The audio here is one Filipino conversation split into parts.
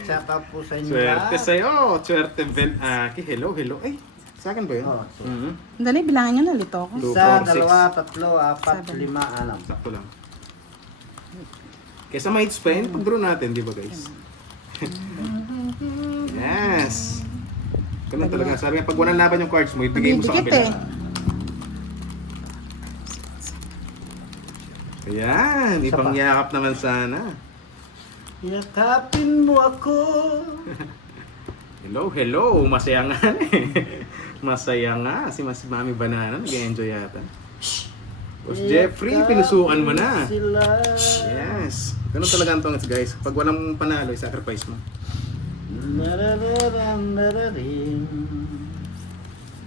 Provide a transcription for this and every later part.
Shout out po sa inyo Swerte lahat. sa'yo. Swerte Ben Aki. Hello, hello. Ay, sa akin ba yun? Oh, so, Dali, bilangin nyo na. Lito ako. 2, Isa, 4, 6. dalawa, tatlo, apat, 7. 5, 6. Sakto lang. Kesa may hits pa yun, pag-draw natin, di ba guys? Yes! Ganun talaga. Sabi nga, pag walang laban yung cards mo, ibigay mo sa Dikit kabila. Ayan, Isa ibang pa. yakap naman sana. Yakapin mo ako. Hello, hello. Masaya nga eh. Masaya nga. Si Mami Banana, nag-enjoy yata. Boss Jeffrey, pinusukan mo na. Sila. Yes. Ganun talaga ang tongits guys. Pag walang panalo, i-sacrifice mo. Narararam, nararim.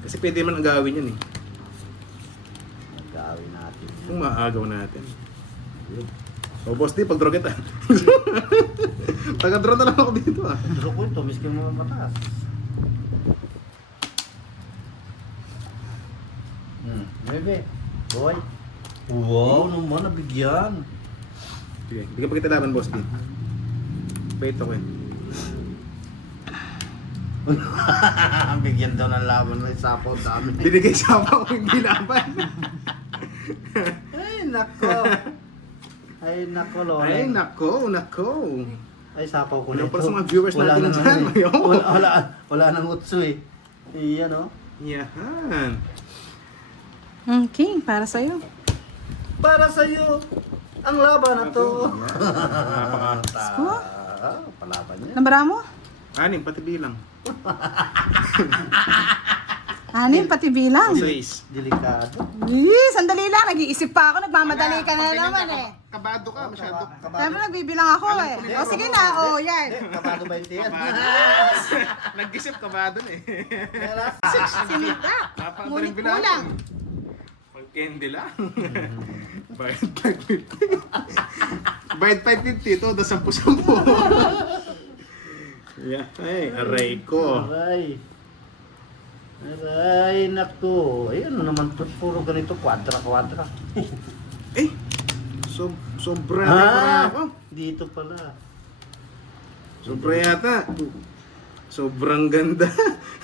Kasi pwede man ang gawin yan eh. Gawin natin. Kung maagaw natin. O boss di, pag-draw kita. Taga-draw na lang ako dito ah. Draw ko ito, miskin mo mataas. Bebe, boy. Wow, naman nabigyan. Sige, bigyan pa kita laban boss di. Wait ako eh. Bigyan daw ng laban ng sapo dami. Binigay siya pa ako hindi laban. Ay, nako. Ay, nako, Lola. Ay, nako. Ay, sapaw ko Wala nito. pala sa mga viewers Wala natin na dyan. naman eh. Ayaw. Wala nang utso eh. Iyan oh. Yan. King, para sa'yo. Para sa'yo, ang laban na to. Sko? Palaban niya. Nambara mo? 6, pati bilang. 6, pati bilang. 6. Delikado. Sandali lang. Nag-iisip pa ako. Nagmamadali ka na naman eh. Kabado ka, masyado. Sabi nagbibilang ako eh. O sige na, o yan. Kabado ba yung tiyan? Nag-isip kabado na eh. Sinita. Ngunit kulang. Pag-candy lang. Bayad 550. Bayad 550 ito, da 10-10. Yeah, ay, aray ko. Aray. Aray, naku. Ayun naman to. Puro ganito, kwadra. Eh, sobra na ako. Dito pala. Sobra yata. Sobrang ganda.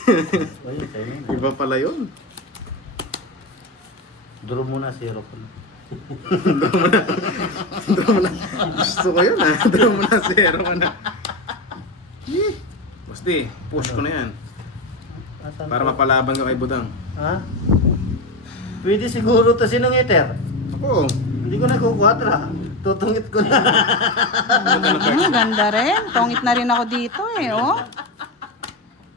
Ayun, sa'yo na. Iba pala yun. Draw muna, zero ko na. Draw mo na. Gusto ko yun ah. Draw mo na, 0 ka na. Basti, push ko na yan. Asan Para to? mapalaban ka kay Budang. Ha? Pwede siguro to sinong iter. Ako, Hindi ko na kukwadra. Tutungit ko na. Ganda rin. Tongit na rin ako dito eh, oh.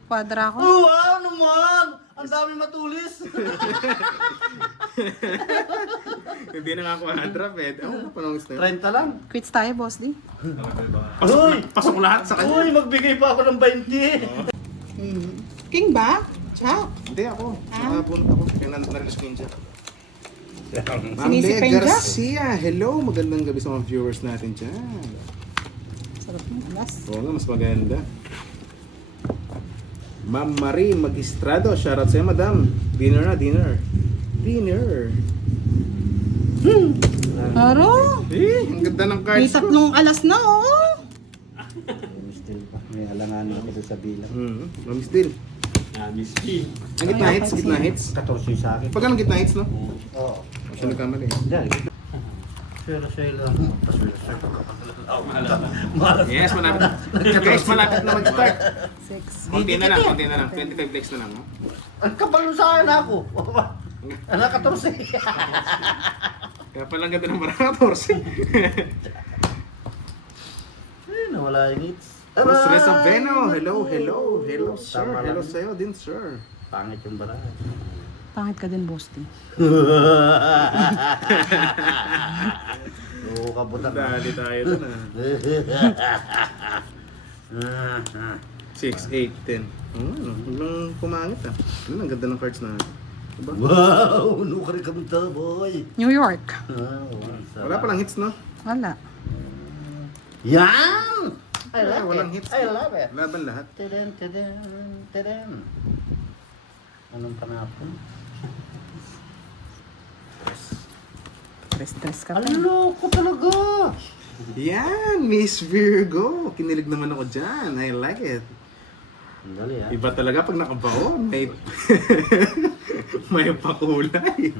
Kwadra ko. Wow naman! Ang dami matulis. hindi na nga ako handrap eh. Ano panongis na yun? 30 lang. Quits tayo, boss di. Pasok lahat sa kanya. Uy, magbigay pa ako ng 20. King ba? Ciao. Hindi ako. Nakabunot ako. Kaya na-release ko yun siya. Ma'am Sinisip pa Le yung jack. Garcia, hello! Magandang gabi sa mga viewers natin dyan. Sarap yung alas. Oo nga, mas maganda. Ma'am Marie Magistrado, shoutout sa'yo, madam. Dinner na, dinner. Dinner. Aro, Eh, ang ganda ng may cards ko. tatlong alas na, oh. Still pa. May alanganin ako sa bilang. Mamiss din. Miss P. Ang gitna hits, gitna hits. 14 sa akin. Pag anong gitna hits, no? Oo. Siya nagkamali. Swela lang. Yes, malapit. Guys, malapit na mag-start. 6. Konti na lang. 25 likes na lang, no? Ang kapal mo sa akin ako. Anak 14. Kaya pala ganda ng marang 14. Eh, nawala yung hits. Boss Reza Beno, hello sir. Tama Hello lang. sa'yo din, sir. Pangit yung barahan. Pangit ka din, boss di. Oo, kabutan. Dali tayo dun, ah. 6, 8, 10. Walang pumangit, ah. Ang ganda ng cards na. Diba? Wow, nukari kami ta, boy. New York. Wala palang hits, no? Wala. Yan! I love Walang it. hits. I love it. Laban lahat. Teden. Anong panapon? Stress ka pa. Ang loko talaga. Yan, Miss Virgo. Kinilig naman ako dyan. I like it. Ang dali ah. Iba talaga pag nakabaon. May, may pakulay.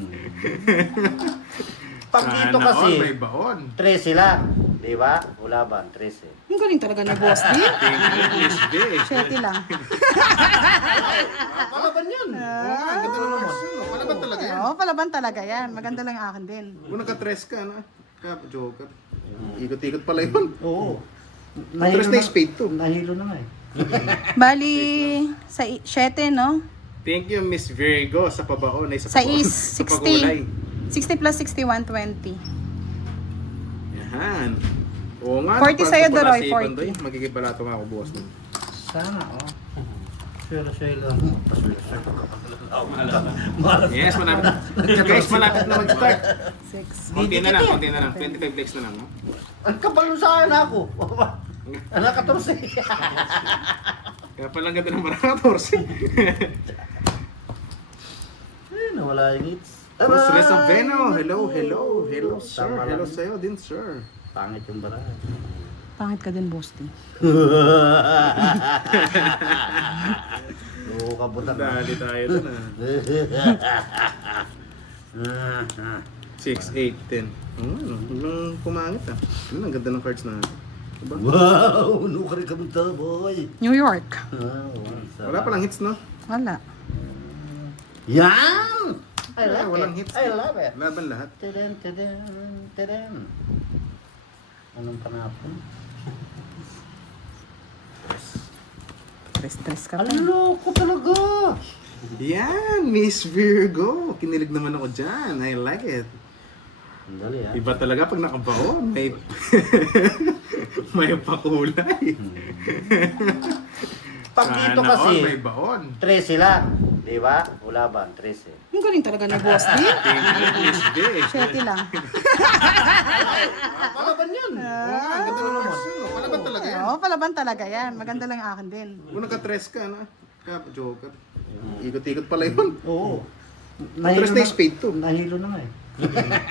Pag dito Sana kasi, all may baon. 13 lang. Di ba? Wala ba? 13. Ang galing talaga ni Boss D. Thank you, Miss B. 7 lang. Palaban yun. Oo nga, ang ganda ng cards yun. Palaban talaga yan. Oo, palaban talaga yan. Maganda lang yung akin din. Kung naka-tres ka, ano? Kaya, joker. Ikot-ikot pala yun. Oo. Tres na yung spade to. Nahilo na nga eh. Bali, sa 7, no? Thank you, Miss Virgo, sa pabaon. Ay, Sa is, sa pagulay. 60 plus 61, 20. Yan. Oo nga. 40 sa'yo, Doroy, 40. Magkikipalato nga ako bukas nun. Sana, oh. Swelo-swelo. Yes, malapit. Guys, malapit na mag-start. 6. Konti na lang, konti na lang. 25 likes na lang. No? Ang kabalo sa akin ako. Anak 14. Kaya palang ganda ng marang 14. Nawala yung hits. Boss Resaveno, hello, hello. Hello, sir. Tama Hello lang. sa'yo din, sir. Pangit yung bara. Pangit ka din, Boss D. Oo, kabutan. Dali tayo dun ah. 6, 8, 10. Hanggang pumangit ah. Ang ganda ng cards na. Diba? Wow! Nukari ka munta, boy! New York. Wala palang hits, no? Wala. Yan! I Wala, like walang it. hits. I love it. Laban lahat. Tadam, tadam, tadam. Anong panapon? Stress ka pa. Ang loko talaga! Yan, Miss Virgo. Kinilig naman ako dyan. I like it. Ang dali ah. Iba talaga pag nakabaon. May, may pakulay. Pag dito Sana kasi, all may baon. 13 lang. Di ba? Wala ba? 13. Ang galing talaga ni Boss D. Thank you, Miss B. 7 lang. Palaban yun! Oo nga, ang ganda ng cards yun. Palaban talaga yan. Oo, palaban talaga yan. Maganda lang yung akin din. Kung naka-tres ka, ano? Kaya, joker. Ikot-ikot pala yun. Oo. Tres na yung spade to. Nahilo na nga eh.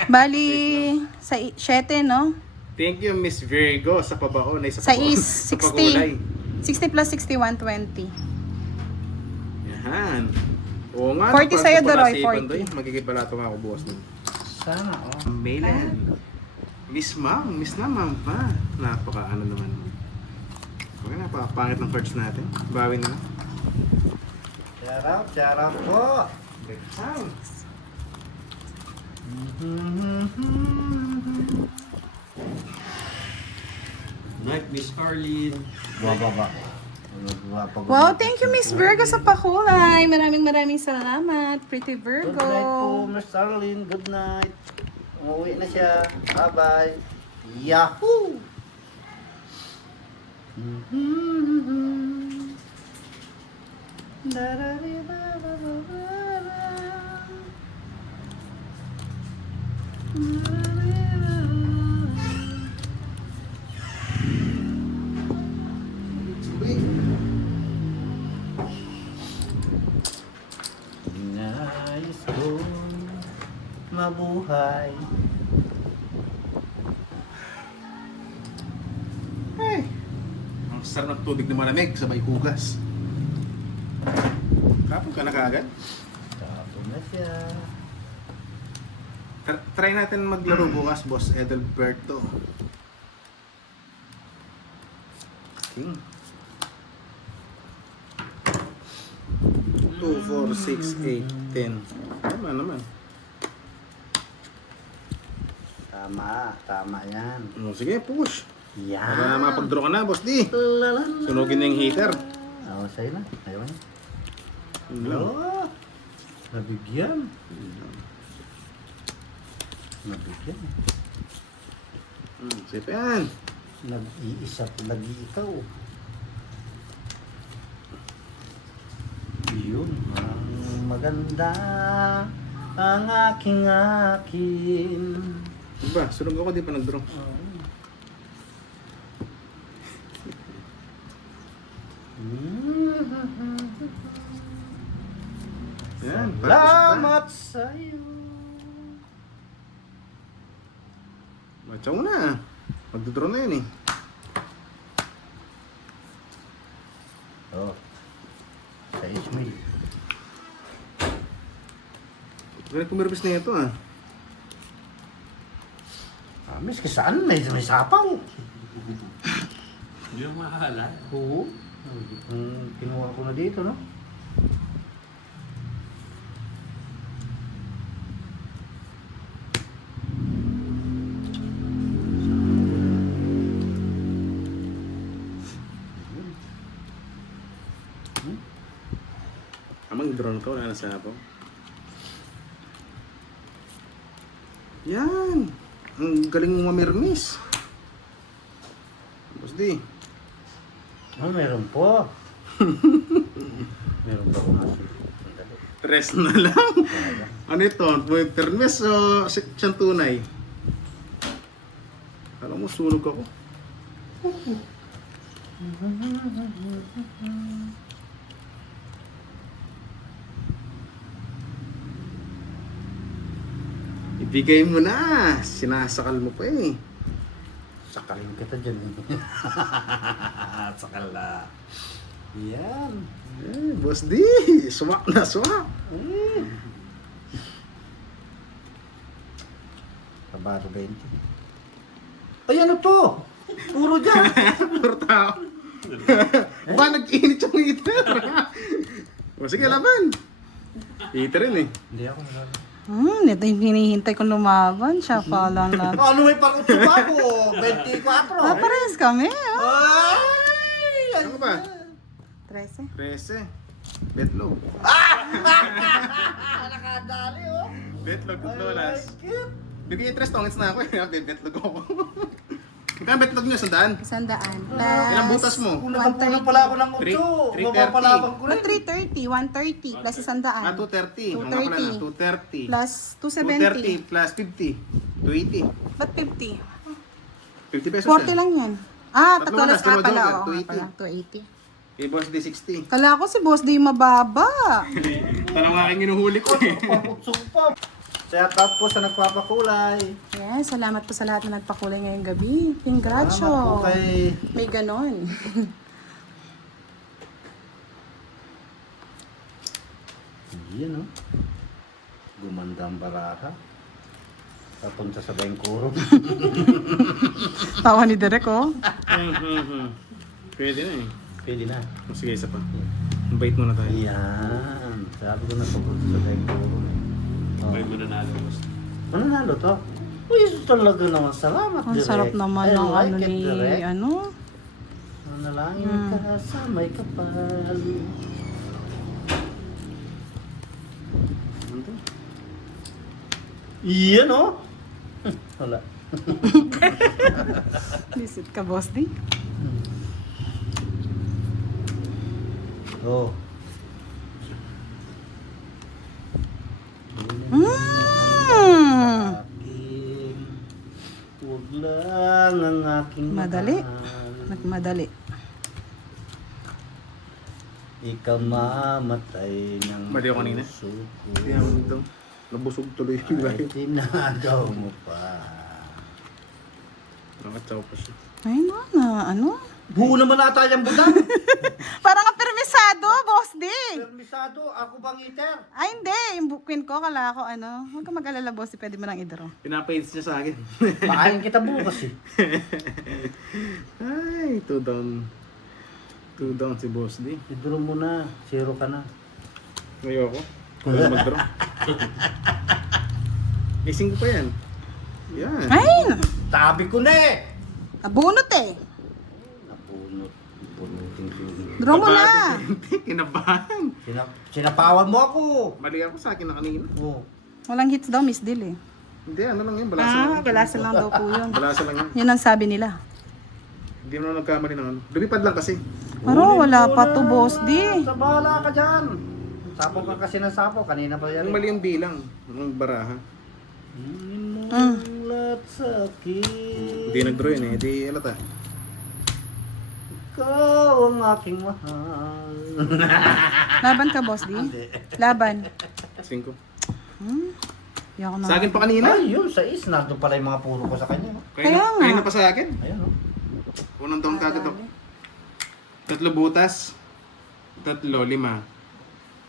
Bali, sa 7, no? Thank you, Miss Virgo, sa pabaon. Ay, Sa is, sa pagulay. 60 plus 61, 20. Yan. Oo nga. 40 sa'yo, Doroy, 40. Magkikipalato nga ako bukas nun. Sana, oh. Mailan. Miss Ma'am, Miss na Ma'am pa. Napaka ano naman. Okay, napakapangit ng cards natin. Bawi na lang. Shout out po! Big sounds. Night, Miss Arlene. Baba. Wow, thank you, Miss Virgo, sa pakulay. Maraming salamat, Pretty Good night po, Virgo. Miss Arlene. Good night. Umuwi na siya. Bye-bye. Yahoo! Nais ko mabuhay. Ay! Ang sarap ng tubig na malamig, sabay hugas. Kapag ka na kaagad. Tapos na siya. Try natin maglaro bukas, Boss Edelberto. King. 2, 4, 6, 8, 10. Tama naman. Tama yan. Oh, sige, push. Yan. Para mapag-draw ka na, Boss D. Sunugin na yung heater. Oo, sa'yo na. Ayaw na. Yun lang. Oh, nabigyan. Nabigyan. Safe yan. Nag-iisa at nag-iikaw. Yun. Ang maganda ang aking. Diba, sunog ako, di pa nag-draw. Yan, Salamat sa'yo. Matcha mo na. Magdodraw na yun eh. Oh. Sa Ismail. Ganun pumirabis na ito ah. Miski saan? May sapaw. Hindi mo mahala. Oo. Kinuha ko na dito, no? Amang drone ka, wala na sa po. Yan! Ang galing mo mamirmis. Boss D. Meron po. Meron po ako natin. Rest na lang. Ano ito? Permis o siyang tunay? Alam mo, sunog ako. Ibigay mo na. Sinasakal mo pa eh. Sakalin kita dyan. Sakal na. Yan. Eh, Boss D. Swak na swak. Kabado 20. Ay, ano to? Puro dyan. Puro tao. Ba, nag-init yung heater. O sige, laban. Heater rin eh. Hindi ako nalala. Ito yung hinihintay kong lumaban. Siya pa lang lang. Ano may pang-utso ba ako? 24. Parehas kami. Ay! Ano ba? 13. 13. Betlog. Nakadali, oh. Betlog, I Lolas. like it. Bigyan 3 tongits na ako eh. Betlog ako. Magkano betlog nyo? 100? 100. Ilang butas mo? Kulang pala ako ng utso. 330. Mapapalabang ko rin. 330, 130 plus 100. 230. Mga pala na. 230. Plus 230 270. plus 50. 280. Ba't 50? 50 pesos 40 lang yan. Tatlo Tatlo na, lang dalawa pala. doble, Oo, 280. pala, 280. Eh, Boss D 60. Kala ko si Boss D mababa. Parang aking inuhuli ko eh. Pang-utso pa. Shout out po sa nagpapakulay. Yes, salamat po sa lahat na nagpakulay ngayong gabi. Salamat po Congrats. kay... May ganon. Yan, oh. Gumanda ang baraha. Papunta sa Bengkuro. Tawa ni Derek, oh. Pwede na eh. Pwede na. O, sige, isa pa. Bait muna tayo. Yan. Sabi ko na papunta sa Bengkuro. Oh. May mananalo mo. Mananalo to? Uy, talaga naman. Salamat, Ang Direk. sarap naman I ng like ano it, ni, Direk. ano. Nanalangin ka sa may kapal. Iyan, oh. Wala. Visit ka, Boss D. Oh. Aking, huwag lang ang aking Madali. mahal. Nagmadali. Ikaw mamatay ng Mali ako kanina. puso ko. Kaya ako dito. Nabusog tuloy yung Ay, lahi. tinagaw mo pa. Nakatsaw pa siya. Ay, ano? Buo naman ata yung budang. Parang ang permisado, Boss D. Permisado, ako bang iter? Ay, hindi. Yung bookin ko, kala ko, ano. Huwag ka mag-alala, Boss D. Pwede mo lang i-draw. Pinapaints niya sa akin. Pakain kita bukas eh. Ay, 2 down. 2 down si Boss D. I-draw mo na, 0 ka na. Ayoko. Kung ano mag-draw. Gising ko pa yan. Yan. Ay! Sabi ko na eh! Nabunot eh. Napunot. Punutin ko. Draw mo na. Kinabahan. Sinapawan mo ako. Mali ako sa akin na kanina. Oh. Walang hits daw, Miss Dill eh. Hindi, ano lang yun. Balasa lang. Balasa lang daw po yun. Balasa lang yun. Yun ang sabi nila. Hindi mo na nagkamali ng ano. Lumipad lang kasi. Pero wala pa to, Boss D. Sa bahala ka dyan. Sapo ka kasi ng sapo. Kanina pa yan. Yung mali yung bilang. Yung baraha. Mulat sa akin. Hindi nag-draw yun eh. Hindi alata. Ikaw ang aking mahal. Laban ka, Boss D? Laban. 5. Hindi ako na... Sa akin pa kanina. Ay, yun, sa is. Nandun pala yung mga puro ko sa kanya. No? Kaya nga. Kaya na pa sa akin. Ayun, no? Unang taon kagad ako. 3 butas. 3, 5.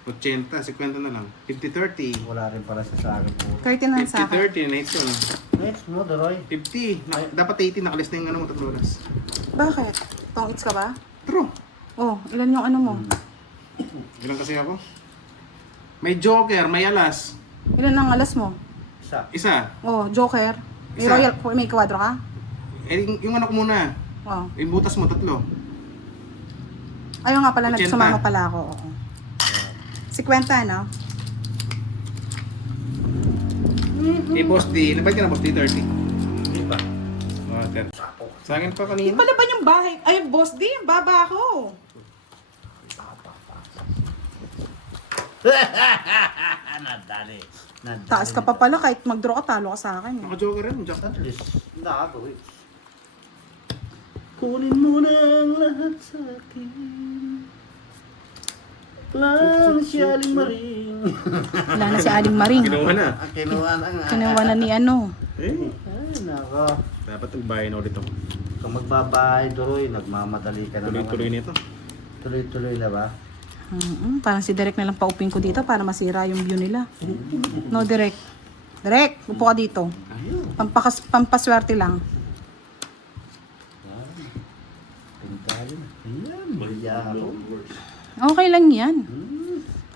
80, 50 na lang. 50-30. Wala rin pala siya sa akin puro. 30 na sa akin. 50-30, nights yun. Next mo, Doroy. 50. Dapat 80, nakalis na yung ano mo, 3 oras. Bakit? Tong-its ka ba? True. Oh, ilan yung ano mo? Ilan kasi ako? May joker, may alas. Ilan ang alas mo? Isa. Isa. Oh, joker. May Isa. royal, may kwadro ka? Eh, yung ano ko muna. Oh. Yung butas mo, 3. Ayaw nga pala, 80. nagsumama pala ako. Oo. 50, no? Eh, boss D. Nabalik ka na, boss D, 30. Di ba? Oh, 30. Sapo. Sa akin pa Yung kanina. pala ba yung bahay? Ay, boss di, baba ako. Nadali. Nadali. Taas ka pa pala, kahit mag-draw ka, talo ka sa akin. Eh. Naka-joker rin, Jack. At least, nakagawin. Kunin mo na ang lahat sa akin. Lang si Aling Maring. Wala na si Aling Maring. Kinuha na. Ang kinuha na nga. Kinuha na ni ano. Eh, Ay, nako. dapat magbayan ulit ako. Kung magbabahay, Doroy, nagmamadali ka na Tuloy-tuloy nito. Tuloy-tuloy na ba? Parang si Direk na lang paupin ko dito para masira yung view nila. No, Direk. Direk, upo ka dito. Ayun. Pampaswerte lang. Pintali na. Ayan, malyaro. Okay lang yan.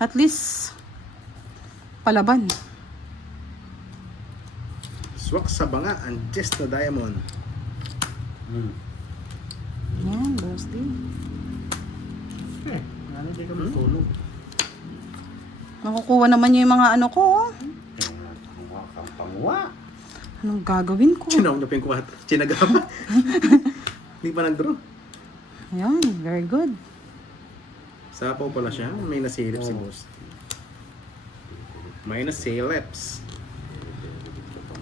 At least, palaban. Swak sa banga, ang just na diamond. Yan, boss din. Ano, di ka matulog? Nakukuha naman niya yung mga ano ko. Oh. Panguha kang panguha. Anong gagawin ko? Sinawag na pa yung 4. Chinagama. Hindi pa nag-draw. Ayan, very good. Sapaw pala siya. May nasilip si Oo. boss. May nasilips.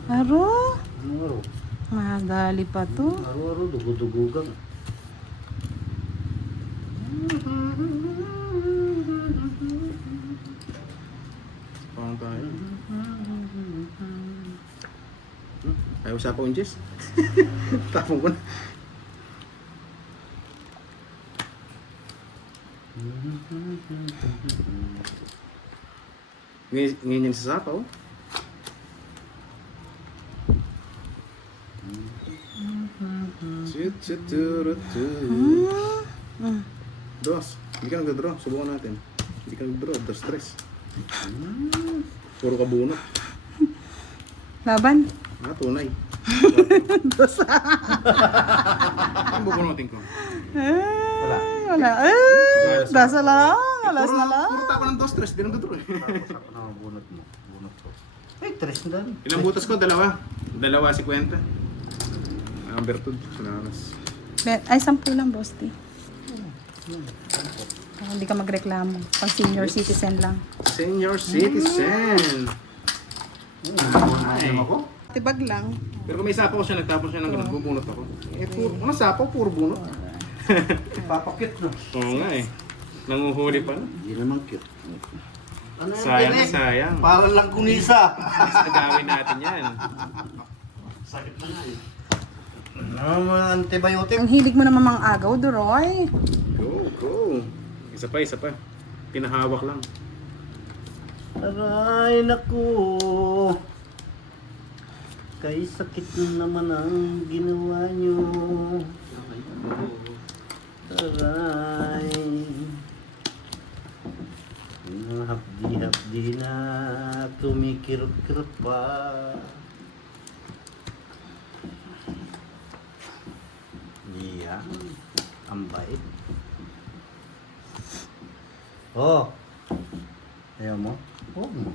Aro, Ano, magali pa to. aro, dugo-dugugang. Parang tayo. Ayaw sapaw yung Jess. Tapong ko na. Ngayon yung sasapaw. Dos, hindi ka nag-draw. Subukan natin. Hindi ka nag-draw. Dos, tres. Puro ka bunot. Laban. Tunay. Ang bubunutin ko. Wala. Wala. Dasa lang. Alas na lang. Puro tapa ng dos, tres. Di nag-draw eh. Tapos ako na ang bunot mo. Bunot ko. Ay, tres na rin. Ilang butas ko? Dalawa. Dalawa si Kwenta. Ang bertud. Sinanas. Ay, 10 lang, boss. Di. Hindi ka magreklamo. Pang senior citizen lang. Senior citizen. Ay. Ako? Tibag lang. Pero kung may sapaw siya, nagtapos siya ng ganun, bubunot ako. Eh, puro, ano sapaw? Puro bunot. Papakit na. Oo nga eh. Nanguhuli pa na. Hindi naman cute. Ano yan, Sayang na Direk? sayang. Para lang kunisa. Nagawin natin yan. Sakit na nga eh. Ano mga antibiotic? Ang hilig mo naman mga agaw, Doroy. Go, go. Isa pa, isa pa. Pinahawak lang. Aray, naku. Kay sakit na naman ang ginawa nyo. Aray. Hapdi-hapdi na kumikirot-kirot pa. Yan. Ang bait. Oh. Ayaw mo? Huwag mo.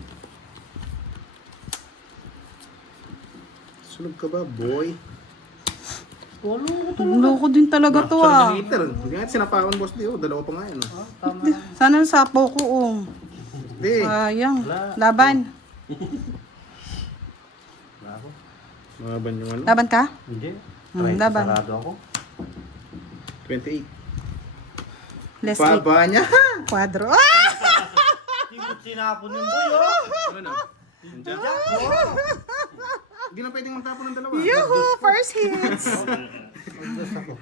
Sunog ka ba, boy? Loko din talaga to ah. Hater. Hindi nga sinapakan boss di. Oh, dalawa pa nga yun. Oh. Tama. Sana sapo ko oh. Di. Sayang. Wala. Laban. Bravo. Maban yung ano. Laban ka? Hindi. Laban. Sarado ako. 28. Leslie. Baba niya. Quadro. Ah! Hindi ko sinapon yung boy, oh. Ano? Nandiyan. Hindi na pwedeng magtapon ng dalawa. Yuhu! First hits! Diyos ako.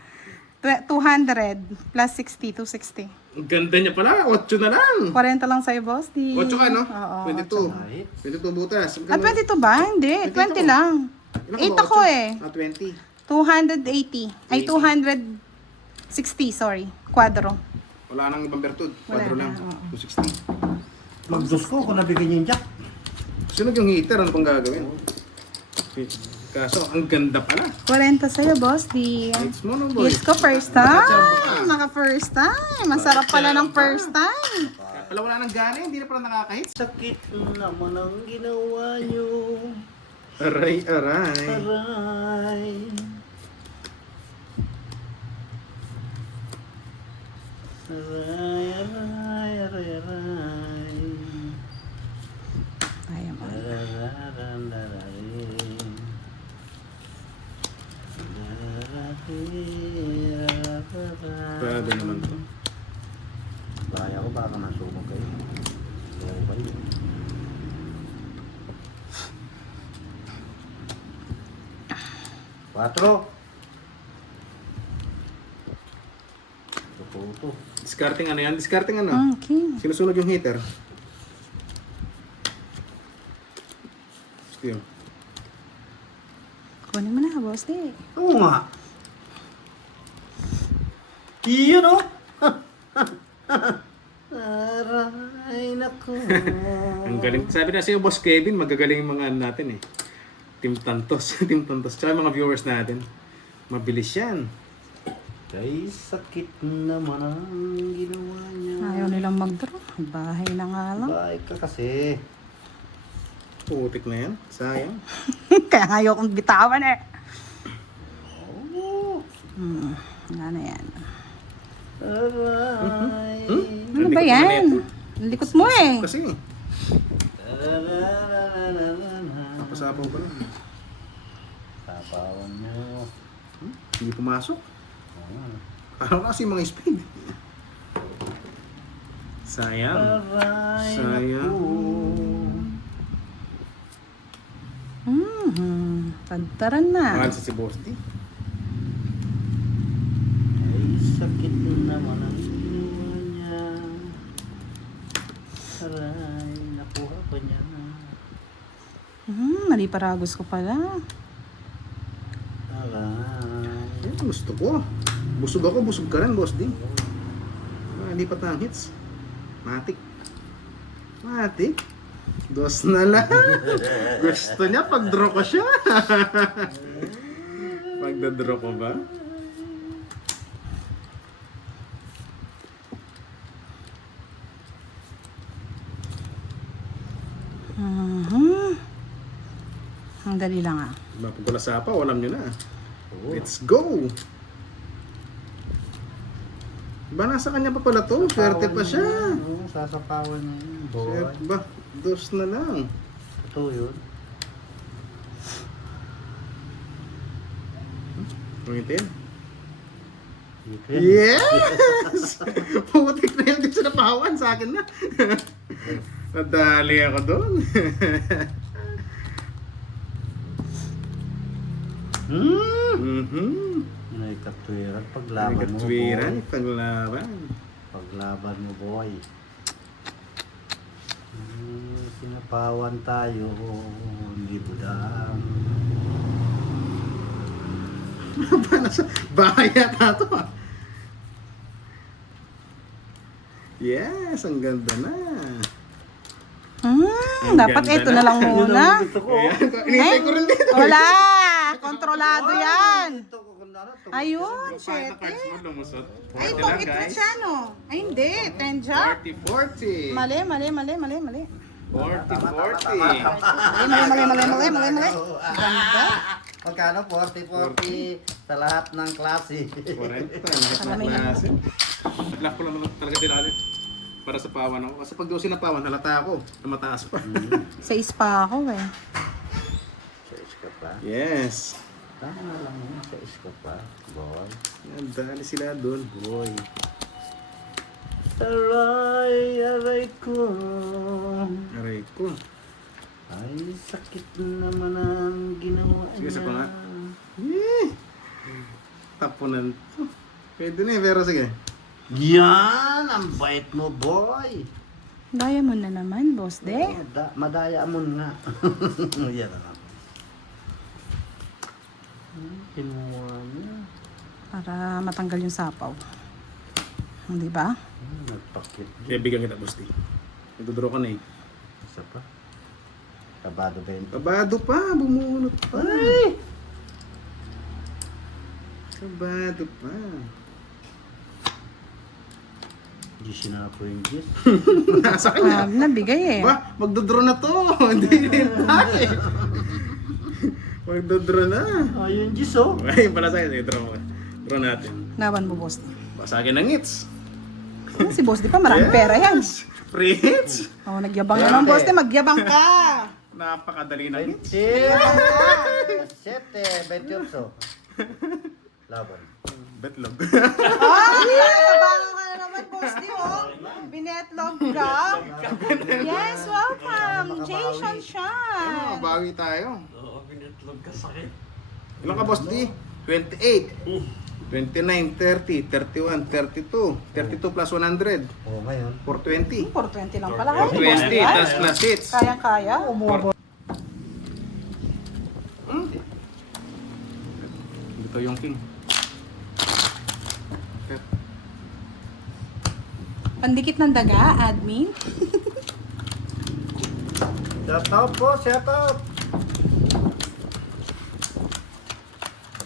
200 plus 60, 260. Ang ganda niya pala. 8 na lang. 40 lang sa'yo, boss. 8 ka, no? Oo. 22. Kahit. 22 butas. Ah, 22 ba? Hindi. 20 lang. 8 ako eh. 20. 280. Ay, 260, sorry. Quadro. Wala nang ibang bertud. Wala 4 na, lang. oo. 260. Mag-Diyos ko kung nabigyan niya yung jack. Sunog yung heater. Ano pang gagawin? Kaso, ang ganda pala. 40 sa'yo, boss. Di. It's mo, no, boy? Yes ko, first time. Naka-first time. Masarap pala ng first time. Kaya pala wala nang gana. Hindi na pala nakakahits. Sakit naman ang ginawa niyo. Aray, aray. Aray. Aray, aray, aray, aray. Ayaw mo. Pwede naman to. Kaya ko baka masumog kayo. Kaya ba yun? Quatro. Ito. Discarding ano yan? Discarding ano? Okay. Sinusunog yung heater. Gusto yun. Kunin mo na, boss. Di. Oo nga. Iyon o. Aray, naku. Ang galing. Sabi na sa'yo, Boss Kevin, magagaling yung mga ano natin eh. Team Tantos. Team Tantos. Tsaka yung mga viewers natin. Mabilis yan. Kay sakit naman ang ginawa niya. Ayaw nilang mag-draw. Bahay na nga lang. Baik ka kasi. Putik na yan. Sayang. Kaya ayaw kong bitawan eh. Oo. Ano yan? Aray. Ano ba yan? Ang likot mo eh. Kasi, Ararararararara. pasapaw pa lang. Sapawan niyo. Hindi pumasok. Ah. Parang kasi mga speed. Sayang. Aray, Sayang. naku. Pantaran na. Mahal sa si Boss D. Ay, sakit naman ang ginawa niya. Aray, nakuha pa niya. Mali paragos ko pala. Aray. Gusto ko. Busog ako, busog ka rin, Boss D. Lipat na ang hits. Matik. Matik. Dos na lang. Gusto niya, pag-draw ko siya. Pagda-draw ko ba? Ang dali lang ah. Mapagkula sa pa, alam nyo na. Oo. Let's go! Ba, nasa kanya pa pala to? Swerte pa siya. Oo, sasapawan niya yun, boy. Swerte ba? Dos na lang. Ito yun. Pangitin? Ipin. Yes! Putik na yun. Di sa napawan sa akin na. Nadali ako doon. Mhm. Nakikatwiran paglaban mo, Nagkatwiran, boy. paglaban. Paglaban mo, boy. Pinapawan tayo. Hindi budang. Nasa bahay yata ito ah. Yes, ang ganda na. Ang Dapat ganda ito na lang muna. Gusto ko. Ayan, inintay ko rin dito. Wala! Kontrolado yan. Ito ko kung ano to. Ayun, Yung part na 7. cards mo lumusot. Ay, 40 lang tungit na guys. siya, no? Ay, hindi. 10 jack. 40-40. Mali, mali, mali, mali, mali. 40-40. Mali. Ganda. Magkano? 40-40 sa lahat ng klase. 40. Lahat ng klase. Lock ko lang talaga din natin. Para sa pawan ako. Kasi pag daw sinapawan, halata ako. Na mataas pa. Sa ispa ako eh. Sa iska pa. Yes. Tama lang yun. Sa iska pa. Boy. Nandali sila doon, boy. Aray, aray ko. Aray ko. Ay, sakit naman ang ginawa Sige, niya. isa pa nga. Tapunan to. Pwede na eh, pero sige. Yan! Ang bait mo, boy! Daya mo na naman, boss de. Madaya mo nga. Yan na nga. Kinuha niya. Para matanggal yung sapaw. Di ba? Nagpakit. Kaya bigyan kita, boss D. Nagdodraw ka na eh. Isa pa. Kabado ba yun? Kabado pa, bumunot pa. Ay! Kabado pa. Gis na ako yung gis. Nasa kanya. Nabigay eh. Ba, magdodraw na to. Hindi tayo eh. Magdodraw na. Oh, yung gis oh. Ay, pala sa'yo. Sige, draw mo. Draw natin. Laban mo, boss de. Basagin ng hits. Si boss de pa, maraming pera yan. Free hits. Oh, nagyabang na lang, boss de. Magyabang ka. Napakadali ng hits. 27, 28. Laban. Betlog. Ay, nabangan ka na naman, boss de, oh. Binetlog ka. Yes, welcome. Jason Sean. Bawi tayo. Oo, pinatlog ka sakit. Ilan ka, boss D? 28. 29, 30, 31, 32. 32 plus 100. Oh, ngayon. 420. 420 lang pala. 420, tas plus hits. Kaya-kaya. Ito yung king. Pandikit ng daga, admin. Shout out po, shout out.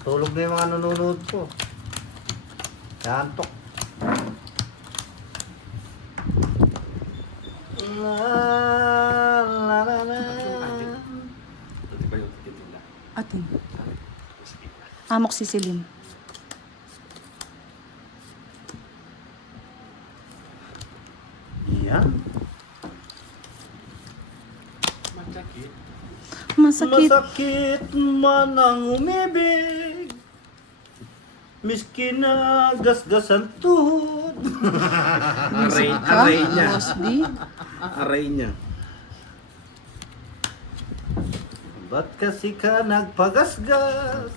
Tulog na yung mga nanonood po. Yantok. La la la la. Dati pa yung ticket nila. Atin. Amok sisilin. Yan. Masakit. Masakit. Masakit man ang umibig. Miski na gasgasan tuhod. Aray niya. Boss D. Aray niya. Ba't kasi ka nagpagasgas?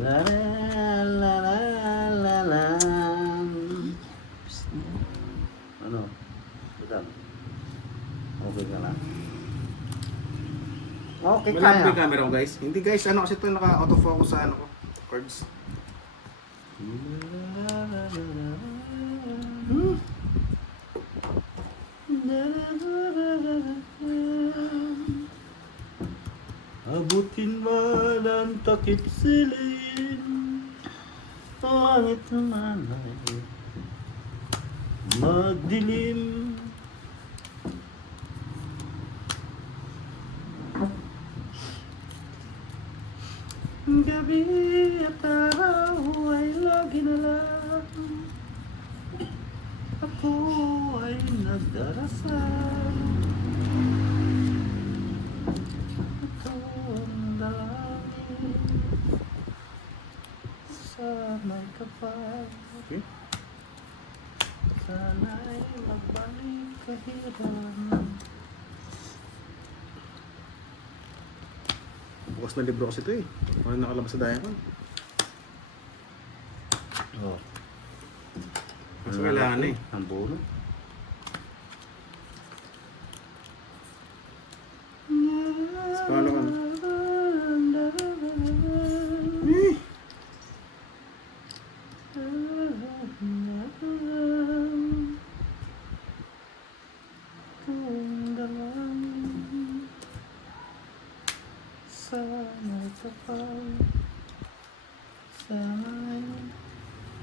La la la la la la. Ano? Budan. Okay ka na? Okay Wala kaya. ba yung camera ko, guys? Hindi, guys. Ano kasi ito naka-autofocus sa ano ko. Cards. Abutin man ang takip silin, langit naman ay magdilim. Gabi at araw ay lagi na lang ako ay nagdarasal. Ito ang dalangin sa may kapal. Okay. Sana'y magbalik kahiraman. Bukas na libro kasi ito eh. Wala nakalabas sa diamond. Oh. Mas kailangan eh. Ang bulo. Paano ka? Eh!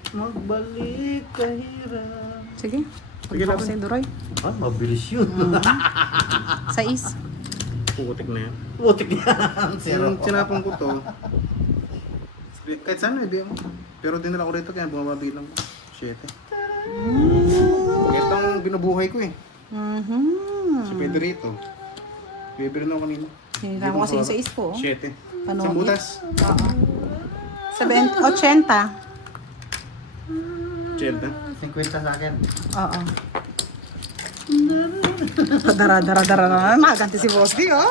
Magbalik kahirap. Sige. Sige, Pagpako laban. sa'yo, Duroy. Ah, mabilis yun. Sa is. Pukutik na yan. Putik yan. Zero. Yung sinapong ko to, kahit saan ibigay mo. Pero dinala ko rito kaya bumababilang ko. 7. Ito ang binubuhay ko eh. Si Pedrito. Bibili na ako kanina. Hinila mo kasi yung sa is ko. 7. Ano? Sa butas. 80. Chill na. 50 sa akin. Oo. Dara, dara, dara na. Nakaganti si Boss D, oh.